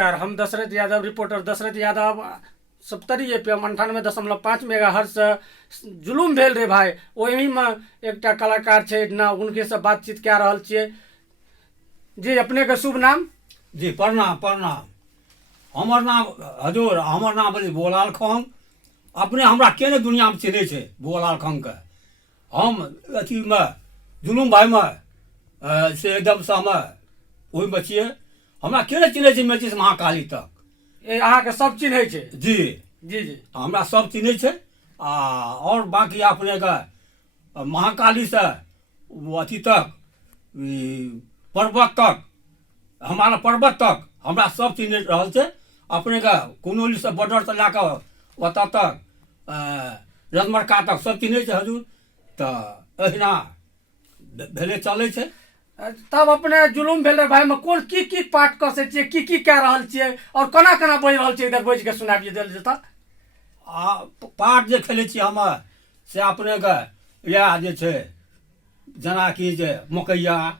हम Dashrath Yadav, reporter Dashrath Yadav, 70 FM 98.5 megahertz से जुलूम भेल रे भाई। वही में एक कलाकार छे ना, उनके से बातचीत कह रहा छे। जी अपने के शुभ नाम? जी प्रणाम प्रणाम। हमर नाम हजूर, हमर नाम भेल बोलाल खान। अपने हमरा के दुनिया में चिन्हे छे बोलाल खान के। हम अथी में जुलूम भाई में से एकदम से हम ओहि में छिए। हमरा के चिन्हे छे मेचिस महाकाली तक। अहाँ के सब चिन्हे छे? जी जी जी हमरा सब चिन्हे छे। और बाकी अपने के महाकाली से अथी तक पर्वत तक, हमारा पर्वत तक हमरा सब चिन्ह रहल छे। अपने का कुनौली से बॉर्डर से लाकर ओतऽ तक रजमरका तक सब चिन्हे छे हजूर। तो अहिना भेले चले छे। तब अपने जुलूम भेल रे भाई में कौन की पाठ कर से छिए, की कह रहल छिए और कना कना बज रहल छिए, इधर बज के सुनाबिए देल जेता। पाठ जे खेले छी हम से अपने के या जे छे जना कि जे मकैया,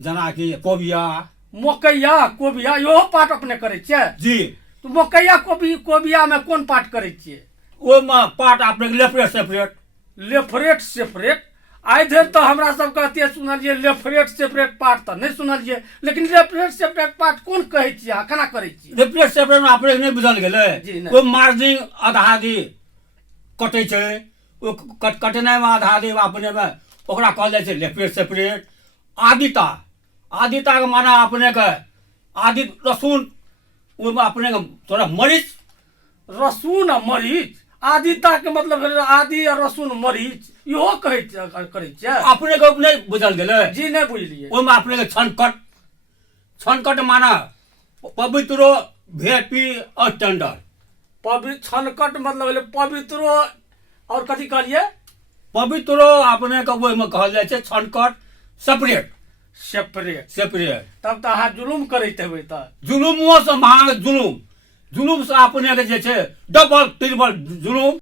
जना कि कोबिया। मकैया कोबिया इहो पाठ अपने करे छिए? जी। तो मकैया कोबिया में कौन पाठ करे छिए? ओहिमे पाठ अपने लेफ्ट सेपरेट। Left separate? आइ धरि तो हमरा सब कहते सुनलिए लेफ्ट सेपरेट पाठ तो नहीं सुनलिए, लेकिन लेफ्ट सेपरेट पाठ कौन कहे छिए, अहाँ केना करे छिए? लेफ्ट सेपरेट में अपने नहीं बुझल गेले। ओ मार्जिन आधा आधी कटे छे, ओ कटनाई में आधा आधी अपने में ओकरा कहल जाय छे लेफ्ट सेपरेट। आदिता, आदिता के माना अपने के आदि लहसुन, ओहिमे अपने के थोड़ा मरीच। रसून आ मरीच? आदिता के मतलब भेल आदि और रसून मरीच, इहो कहे करे छिए? अपने के नहीं बुझल गेले? जी नहीं बुझलिए। ओहिमे अपने के छनकट, छनकट माना पवित्रो भेपी स्टैंडर्ड। पवित्र छनकट मतलब भेल पवित्रो और कथी कहलिए? पवित्रो अपने के ओहिमे कहल जाय छे छनकट सेपरेट। Separate separate. तब तो अहाँ जुलूम करते हेबै त? जुलूमो से महान जुलूम, जुलूम से अपने के जे छे डबल ट्रिपल जुलूम।